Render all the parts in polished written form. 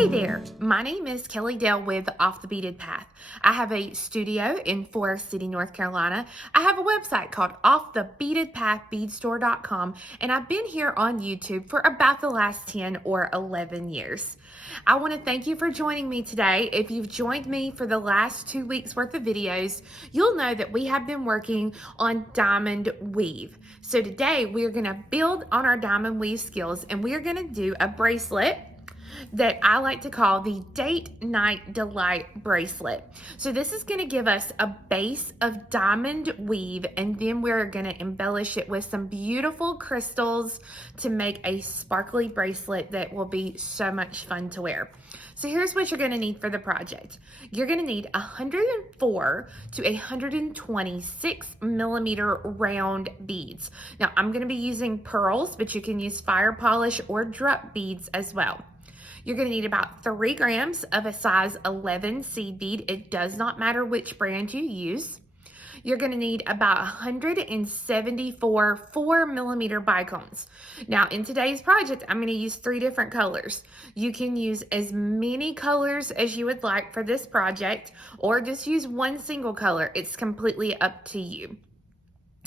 Hey there, my name is Kelly Dale with Off the Beaded Path. I have a studio in Forest City, North Carolina. I have a website called offthebeadedpathbeadstore.com, and I've been here on YouTube for about the last 10 or 11 years. I want to thank you for joining me today. If you've joined me for the last 2 weeks worth of videos, you'll know that we have been working on diamond weave. So today we are going to build on our diamond weave skills, and we are going to do a bracelet that I like to call the Date Night Delight bracelet. So this is going to give us a base of diamond weave, and then we're going to embellish it with some beautiful crystals to make a sparkly bracelet that will be so much fun to wear. So here's what you're going to need for the project. You're going to need 104 to 126 millimeter round beads. Now I'm going to be using pearls, but you can use fire polish or drop beads as well. You're going to need about 3 grams of a size 11 seed bead. It does not matter which brand you use. You're going to need about 174 4mm Bicones. Now, in today's project, I'm going to use 3 different colors. You can use as many colors as you would like for this project, or just use one single color. It's completely up to you.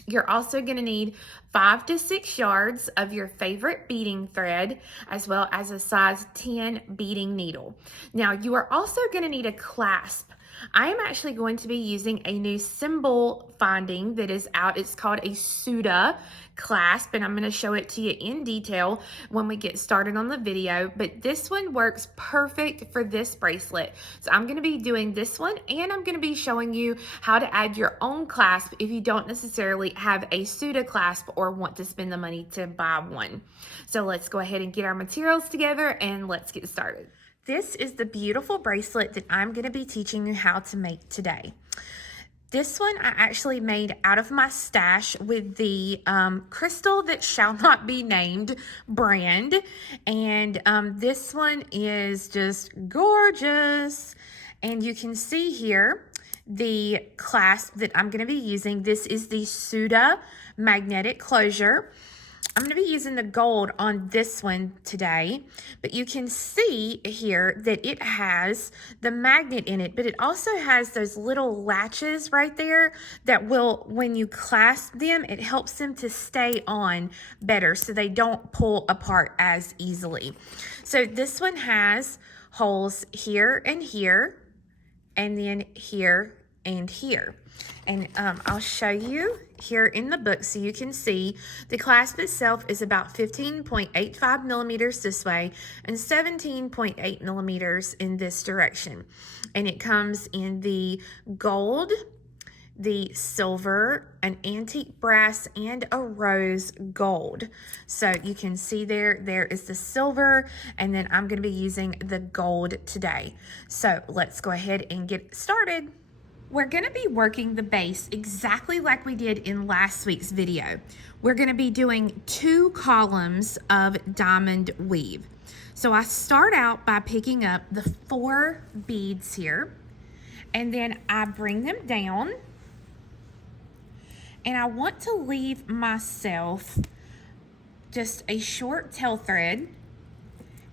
You're also going to need 5 to 6 yards of your favorite beading thread, as well as a size 10 beading needle. Now, you are also going to need a clasp. I am actually going to be using a new Cymbal finding that is out. It's called a Souda clasp, and I'm going to show it to you in detail when we get started on the video. But this one works perfect for this bracelet. So I'm going to be doing this one, and I'm going to be showing you how to add your own clasp if you don't necessarily have a Souda clasp or want to spend the money to buy one. So let's go ahead and get our materials together and let's get started. This is the beautiful bracelet that I'm going to be teaching you how to make today. This one I actually made out of my stash with the Crystal That Shall Not Be Named brand. And this one is just gorgeous. And you can see here the clasp that I'm going to be using. This is the Souda magnetic closure. I'm going to be using the gold on this one today, but you can see here that it has the magnet in it, but it also has those little latches right there that will, when you clasp them, it helps them to stay on better so they don't pull apart as easily. So this one has holes here, and then here and here. And I'll show you here in the book so you can see the clasp itself is about 15.85 millimeters this way and 17.8 millimeters in this direction. And it comes in the gold, the silver, an antique brass, and a rose gold. So you can see there is the silver, and then I'm going to be using the gold today. So let's go ahead and get started. We're going to be working the base exactly like we did in last week's video. We're going to be doing 2 columns of diamond weave. So I start out by picking up the 4 beads here, and then I bring them down, and I want to leave myself just a short tail thread,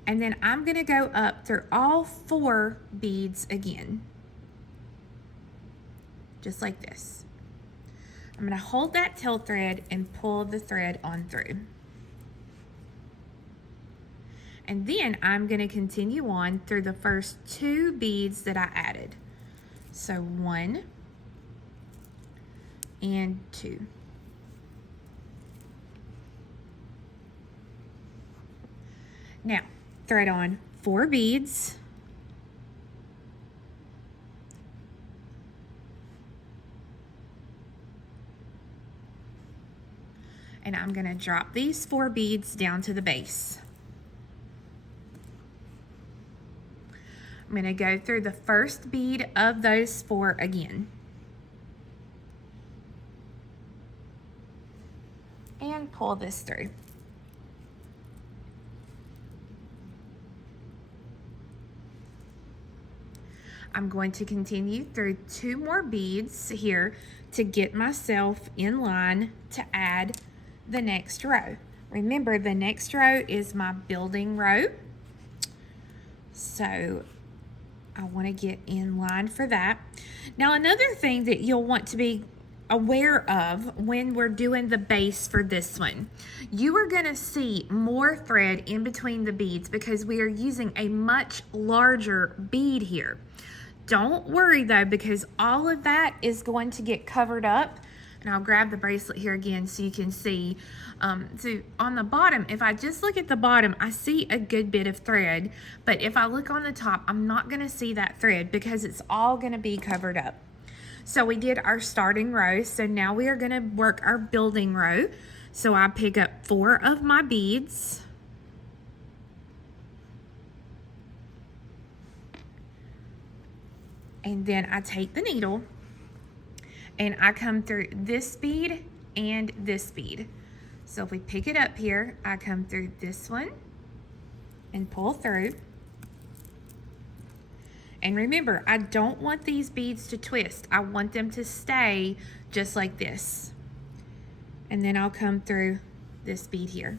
and then I'm going to go up through all 4 beads again. Just like this. I'm going to hold that tail thread and pull the thread on through. And then I'm going to continue on through the first 2 beads that I added. So 1 and 2. Now, thread on 4 beads. And I'm going to drop these 4 beads down to the base. I'm going to go through the first bead of those 4 again. And pull this through. I'm going to continue through 2 more beads here to get myself in line to add the next row. Remember, the next row is my building row. So I want to get in line for that. Now, another thing that you'll want to be aware of when we're doing the base for this one, you are going to see more thread in between the beads because we are using a much larger bead here. Don't worry though, because all of that is going to get covered up. And I'll grab the bracelet here again so you can see. So on the bottom, if I just look at the bottom, I see a good bit of thread. But if I look on the top, I'm not going to see that thread because it's all going to be covered up. So we did our starting row. So now we are going to work our building row. So I pick up 4 of my beads. And then I take the needle and I come through this bead and this bead. So if we pick it up here, I come through this one and pull through. And remember, I don't want these beads to twist. I want them to stay just like this. And then I'll come through this bead here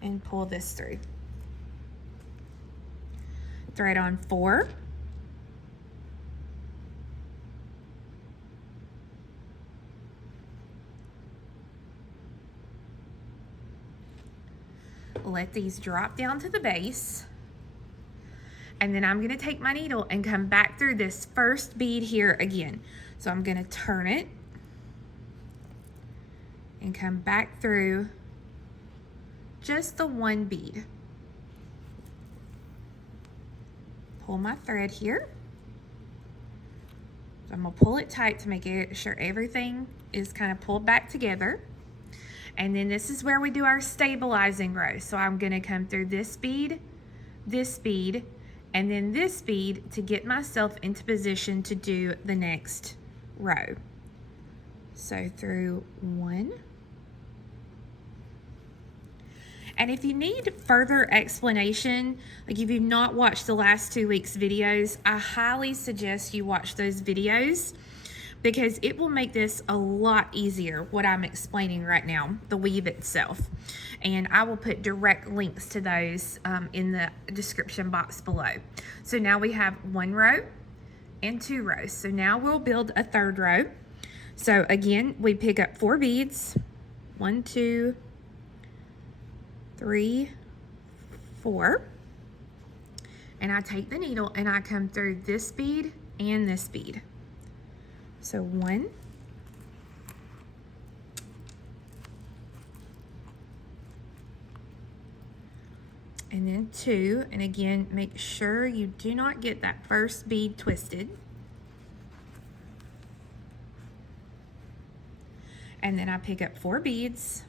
and pull this through. Thread on 4. Let these drop down to the base. And then I'm going to take my needle and come back through this first bead here again. So I'm going to turn it and come back through just the 1 bead. Pull my thread here. So I'm going to pull it tight to make sure everything is kind of pulled back together. And then this is where we do our stabilizing row. So I'm going to come through this bead, and then this bead to get myself into position to do the next row. So through 1. And if you need further explanation, like if you've not watched the last 2 weeks' videos, I highly suggest you watch those videos because it will make this a lot easier, what I'm explaining right now, the weave itself. And I will put direct links to those in the description box below. So now we have 1 row and 2 rows. So now we'll build a 3rd row. So again, we pick up 4 beads, 1, 2, 3, 4. And I take the needle and I come through this bead and this bead. So 1, and then 2, and again, make sure you do not get that first bead twisted. And then I pick up 4 beads.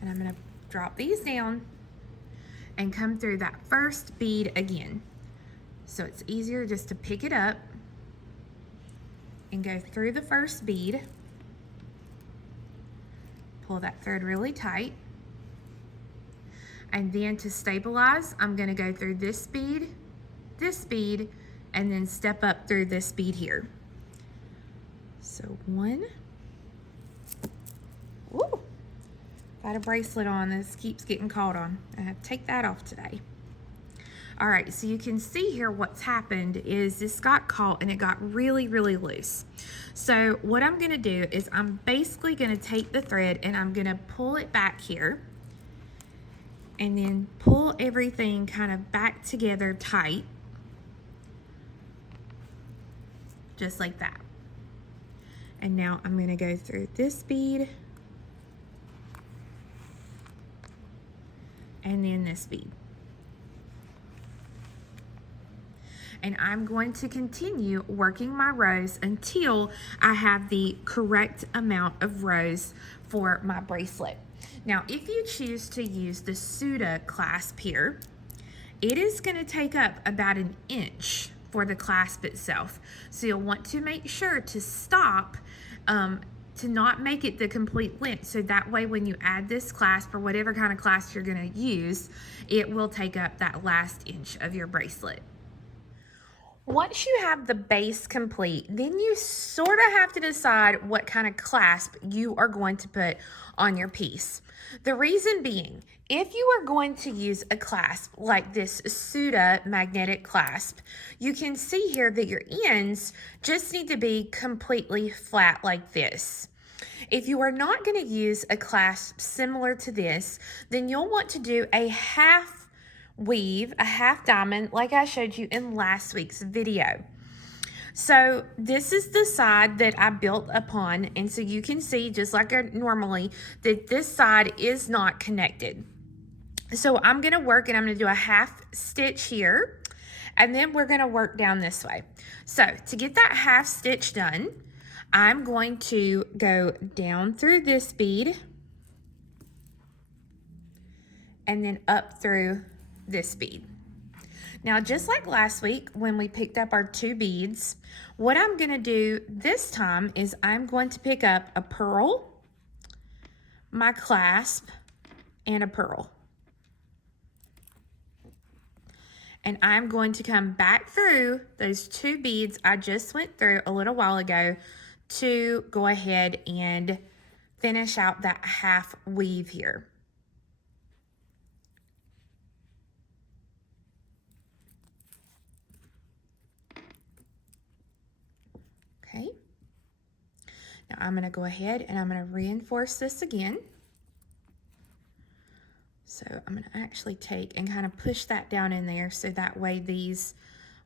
And I'm going to drop these down and come through that first bead again. So it's easier just to pick it up and go through the first bead. Pull that thread really tight. And then to stabilize, I'm going to go through this bead, and then step up through this bead here. So 1. Ooh. Got a bracelet on. This keeps getting caught on. I have to take that off today. All right, so you can see here what's happened is this got caught and it got really, really loose. So what I'm gonna do is I'm basically gonna take the thread and I'm gonna pull it back here and then pull everything kind of back together tight, just like that. And now I'm gonna go through this bead and then this bead. And I'm going to continue working my rows until I have the correct amount of rows for my bracelet. Now, if you choose to use the Souda clasp here, it is going to take up about 1 inch for the clasp itself. So you'll want to make sure to stop to not make it the complete length, so that way when you add this clasp or whatever kind of clasp you're going to use, it will take up that last inch of your bracelet. Once you have the base complete, then you sort of have to decide what kind of clasp you are going to put on your piece. The reason being, if you are going to use a clasp like this Souda magnetic clasp, you can see here that your ends just need to be completely flat like this. If you are not going to use a clasp similar to this, then you'll want to do a half weave, a half diamond, like I showed you in last week's video. So this is the side that I built upon, and so you can see, just like normally, that this side is not connected. So I'm going to work, and I'm going to do a half stitch here, and then we're going to work down this way. So to get that half stitch done, I'm going to go down through this bead and then up through this bead. Now, just like last week when we picked up our 2 beads, what I'm going to do this time is I'm going to pick up a pearl, my clasp, and a pearl. And I'm going to come back through those 2 beads I just went through a little while ago to go ahead and finish out that half weave here. Okay. Now I'm going to go ahead and I'm going to reinforce this again. So I'm going to actually take and kind of push that down in there so that way these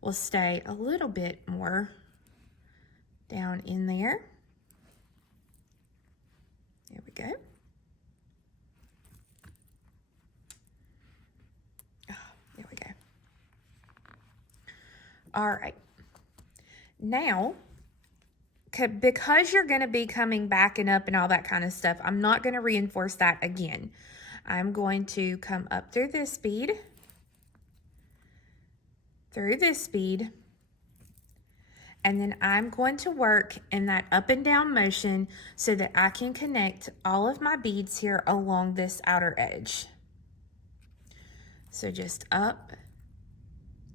will stay a little bit more down in there. There we go. Oh, there we go. All right. Now, because you're going to be coming back and up and all that kind of stuff, I'm not going to reinforce that again. I'm going to come up through this bead, and then I'm going to work in that up and down motion so that I can connect all of my beads here along this outer edge. So just up,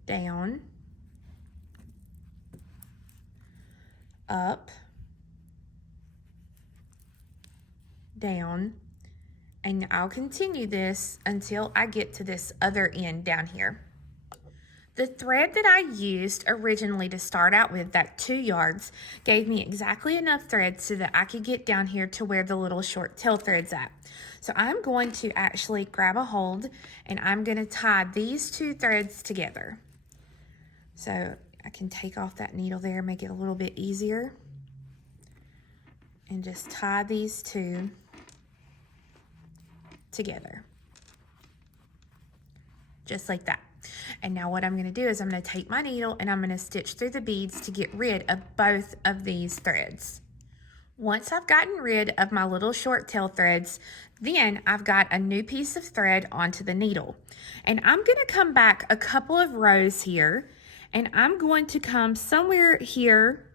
down, up, down, and I'll continue this until I get to this other end down here. The thread that I used originally to start out with, that 2 yards, gave me exactly enough thread so that I could get down here to where the little short tail thread's at. So I'm going to actually grab a hold and I'm going to tie these 2 threads together. So I can take off that needle there, make it a little bit easier, and just tie these 2 together, just like that. And now what I'm going to do is I'm going to take my needle and I'm going to stitch through the beads to get rid of both of these threads. Once I've gotten rid of my little short tail threads, then I've got a new piece of thread onto the needle. And I'm going to come back a couple of rows here, and I'm going to come somewhere here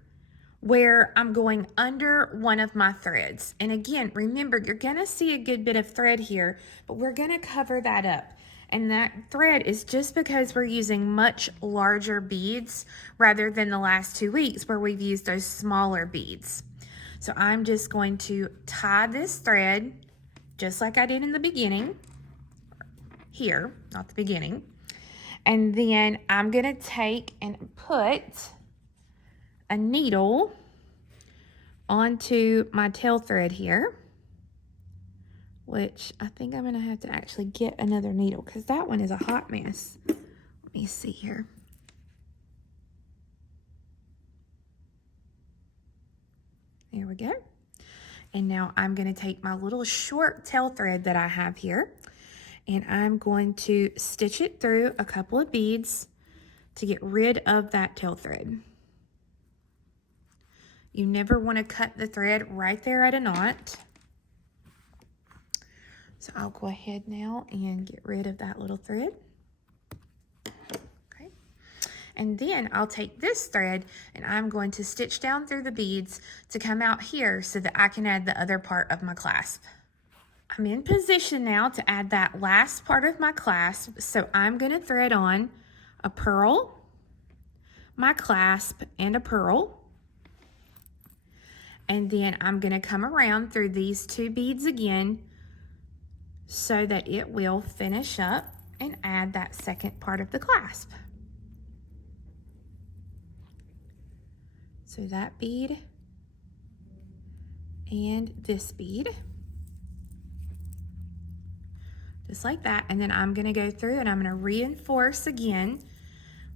where I'm going under one of my threads. And again, remember, you're going to see a good bit of thread here, but we're going to cover that up. And that thread is just because we're using much larger beads rather than the last 2 weeks where we've used those smaller beads. So I'm just going to tie this thread just like I did in the beginning, here, not the beginning. And then I'm going to take and put a needle onto my tail thread here, which I think I'm going to have to actually get another needle because that one is a hot mess. Let me see here. There we go. And now I'm going to take my little short tail thread that I have here, and I'm going to stitch it through a couple of beads to get rid of that tail thread. You never want to cut the thread right there at a knot. So I'll go ahead now and get rid of that little thread. Okay. And then I'll take this thread and I'm going to stitch down through the beads to come out here so that I can add the other part of my clasp. I'm in position now to add that last part of my clasp, so I'm going to thread on a pearl, my clasp and a pearl. And then I'm going to come around through these 2 beads again so that it will finish up and add that second part of the clasp. So that bead and this bead, just like that. And then I'm going to go through and I'm going to reinforce again.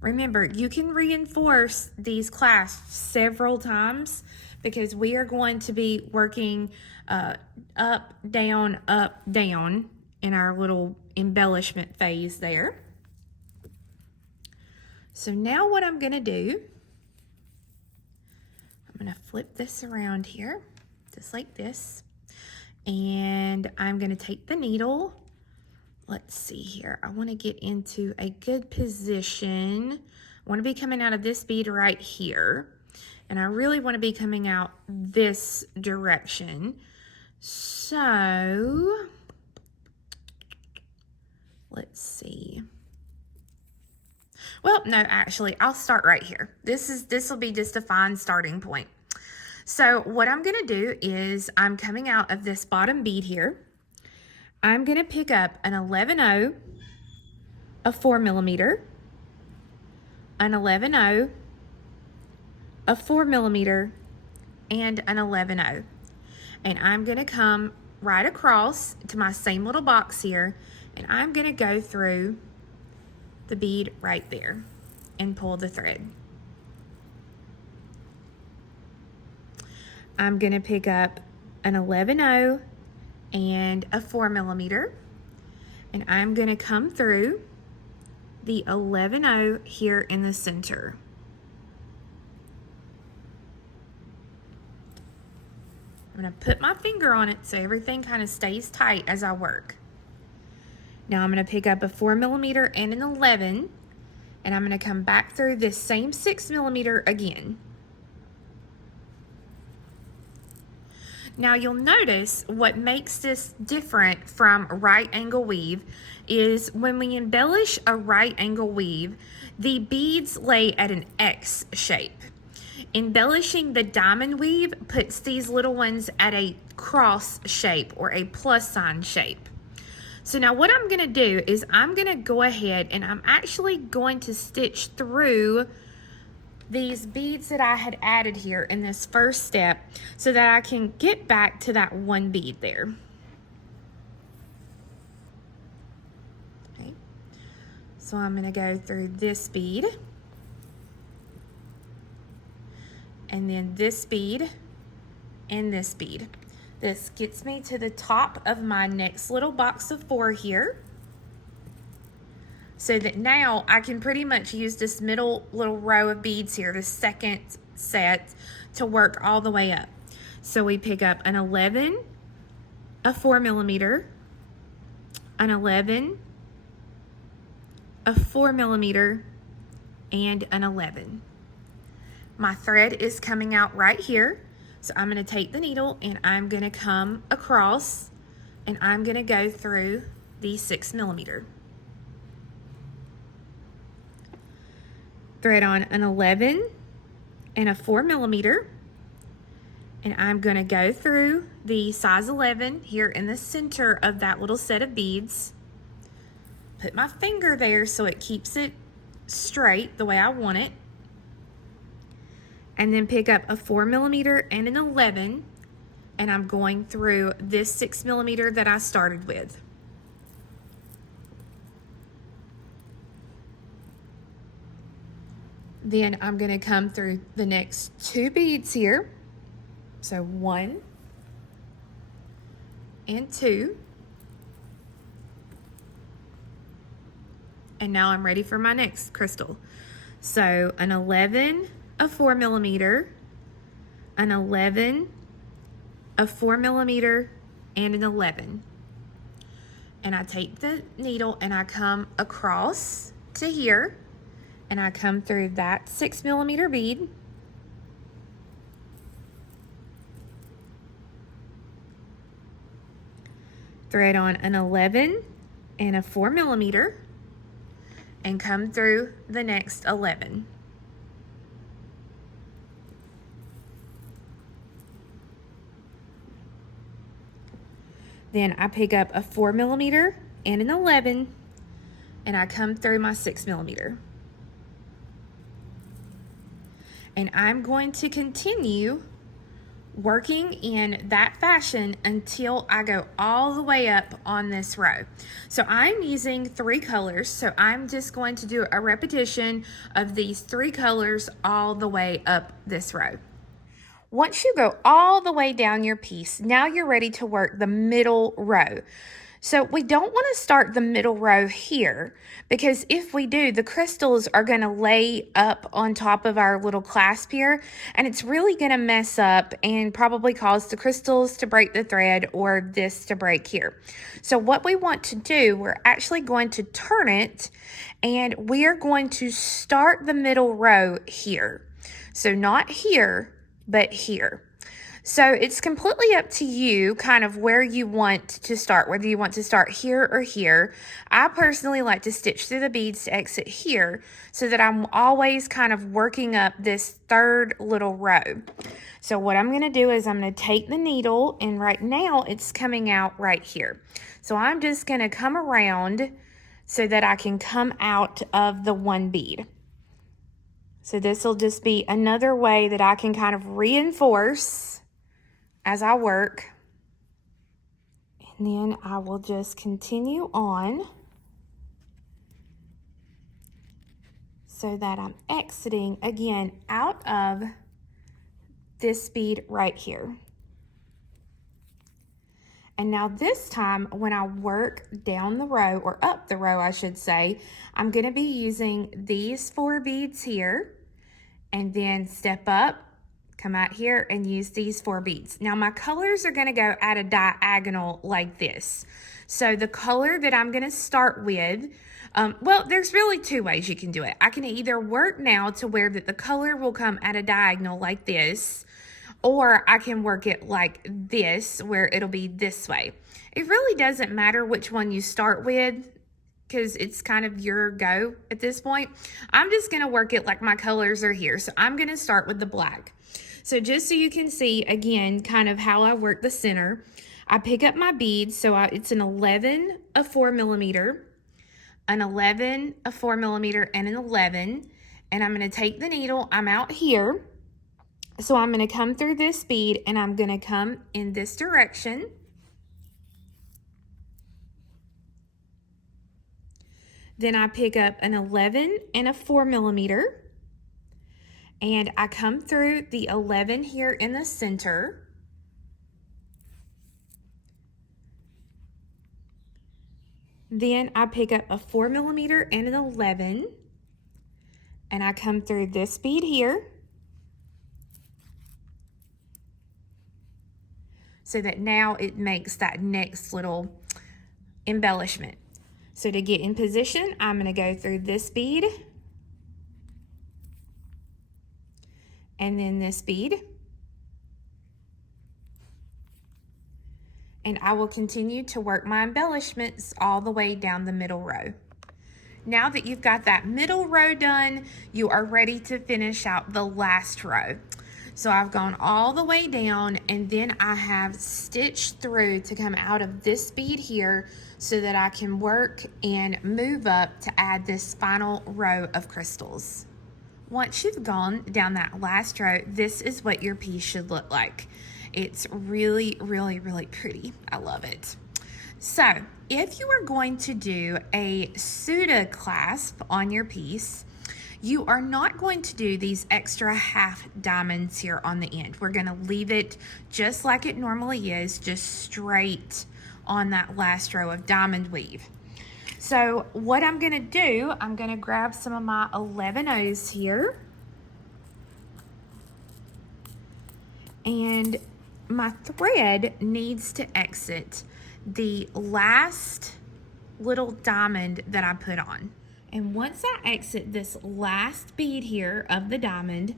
Remember, you can reinforce these clasps several times because we are going to be working up, down in our little embellishment phase there. So now what I'm going to do, I'm going to flip this around here, just like this. And I'm going to take the needle. Let's see here. I want to get into a good position. I want to be coming out of this bead right here. And I really want to be coming out this direction. So, let's see. Well, no, actually, I'll start right here. This will be just a fine starting point. So, what I'm going to do is I'm coming out of this bottom bead here. I'm going to pick up an 11-0, a 4mm, an 11-0, a 4mm, and an 11-0. And I'm going to come right across to my same little box here, and I'm going to go through the bead right there and pull the thread. I'm going to pick up an 11-0 and a 4mm, and I'm going to come through the 11-0 here in the center. I'm going to put my finger on it so everything kind of stays tight as I work. Now I'm going to pick up a 4mm and an 11, and I'm going to come back through this same 6mm again. Now you'll notice what makes this different from right angle weave is when we embellish a right angle weave, the beads lay at an X shape. Embellishing the diamond weave puts these little ones at a cross shape or a plus sign shape. So now what I'm going to do is I'm going to go ahead and I'm actually going to stitch through these beads that I had added here in this first step so that I can get back to that one bead there. Okay. So I'm going to go through this bead, and then this bead, and this bead. This gets me to the top of my next little box of 4 here, so that now I can pretty much use this middle little row of beads here, the second set, to work all the way up. So we pick up an 11, a 4mm, an 11, a 4mm, and an 11. My thread is coming out right here, so I'm going to take the needle and I'm going to come across and I'm going to go through the 6mm. Thread on an 11 and a 4mm, and I'm going to go through the size 11 here in the center of that little set of beads. Put my finger there so it keeps it straight the way I want it, and then pick up a 4mm and an 11, and I'm going through this 6mm that I started with. Then I'm going to come through the next 2 beads here. So 1 and 2. And now I'm ready for my next crystal. So an 11, a 4mm, an 11, a 4mm, and an 11. And I take the needle and I come across to here. And I come through that 6mm bead, thread on an 11 and a 4mm, and come through the next 11. Then I pick up a 4mm and an 11, and I come through my 6mm. And I'm going to continue working in that fashion until I go all the way up on this row. So I'm using 3 colors, so I'm just going to do a repetition of these 3 colors all the way up this row. Once you go all the way down your piece, now you're ready to work the middle row. So we don't want to start the middle row here, because if we do, the crystals are going to lay up on top of our little clasp here, and it's really going to mess up and probably cause the crystals to break the thread or this to break here. So what we want to do, we're actually going to turn it, and we are going to start the middle row here. So not here, but here. So it's completely up to you kind of where you want to start, whether you want to start here or here. I personally like to stitch through the beads to exit here so that I'm always kind of working up this 3rd little row. So what I'm going to do is I'm going to take the needle, and right now it's coming out right here. So I'm just going to come around so that I can come out of the 1 bead. So this will just be another way that I can kind of reinforce as I work. And then I will just continue on so that I'm exiting again out of this bead right here. And now this time when I work down the row, or up the row I should say, I'm going to be using these 4 beads here, and then step up, come out here and use these 4 beads. Now my colors are going to go at a diagonal like this. So the color that I'm going to start with, well, there's really 2 ways you can do it. I can either work now to where that the color will come at a diagonal like this, or I can work it like this where it'll be this way. It really doesn't matter which one you start with, because it's kind of your go at this point. I'm just going to work it like my colors are here. So I'm going to start with the black. So just so you can see again kind of how I work the center, I pick up my beads. So it's an 11, a 4mm, an 11, a 4mm, and an 11. And I'm going to take the needle. I'm out here. So I'm going to come through this bead, and I'm going to come in this direction. Then I pick up an 11 and a 4mm, and I come through the 11 here in the center. Then I pick up a 4mm and an 11, and I come through this bead here, so that now it makes that next little embellishment. So to get in position, I'm going to go through this bead, and then this bead, and I will continue to work my embellishments all the way down the middle row. Now that you've got that middle row done, you are ready to finish out the last row. So I've gone all the way down, and then I have stitched through to come out of this bead here so that I can work and move up to add this final row of crystals. Once you've gone down that last row, this is what your piece should look like. It's really, really, really pretty. I love it. So if you are going to do a Souda clasp on your piece, you are not going to do these extra half diamonds here on the end. We're going to leave it just like it normally is, just straight on that last row of diamond weave. So what I'm going to do, I'm going to grab some of my 11/0s here, and my thread needs to exit the last little diamond that I put on. And once I exit this last bead here of the diamond,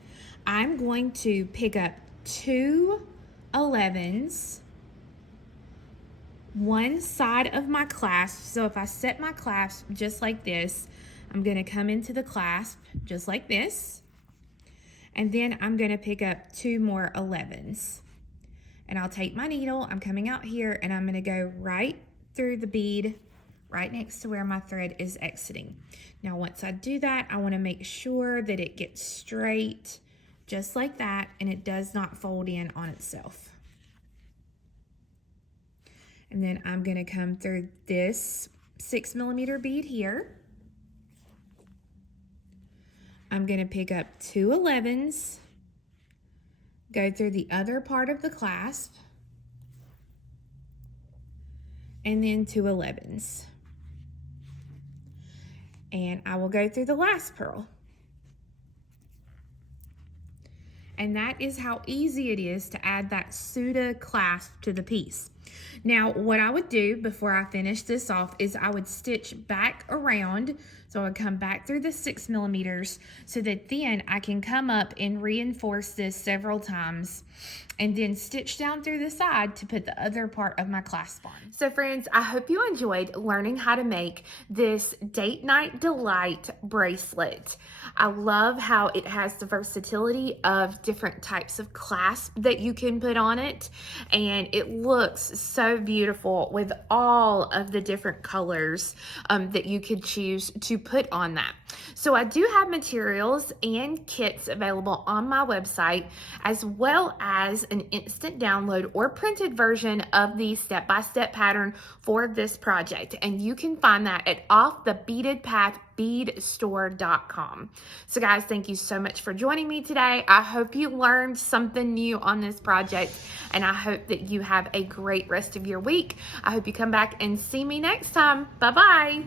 I'm going to pick up 2 11s, one side of my clasp. So if I set my clasp just like this, I'm going to come into the clasp just like this. And then I'm going to pick up 2 more 11s. And I'll take my needle, I'm coming out here, and I'm gonna go right through the bead, right next to where my thread is exiting. Now, once I do that, I wanna make sure that it gets straight, just like that, and it does not fold in on itself. And then I'm gonna come through this 6mm bead here. I'm gonna pick up 2 11s, go through the other part of the clasp, and then 2 11s. And I will go through the last pearl. And that is how easy it is to add that Souda clasp to the piece. Now, what I would do before I finish this off is I would stitch back around. So I would come back through the 6mm so that then I can come up and reinforce this several times and then stitch down through the side to put the other part of my clasp on. So friends, I hope you enjoyed learning how to make this date night delight bracelet. I love how it has the versatility of different types of clasp that you can put on it, and it looks so beautiful with all of the different colors that you could choose to put on that. So I do have materials and kits available on my website, as well as an instant download or printed version of the step-by-step pattern for this project. And you can find that at offthebeadedpathbeadstore.com. So guys, thank you so much for joining me today. I hope you learned something new on this project, and I hope that you have a great rest of your week. I hope you come back and see me next time. Bye-bye.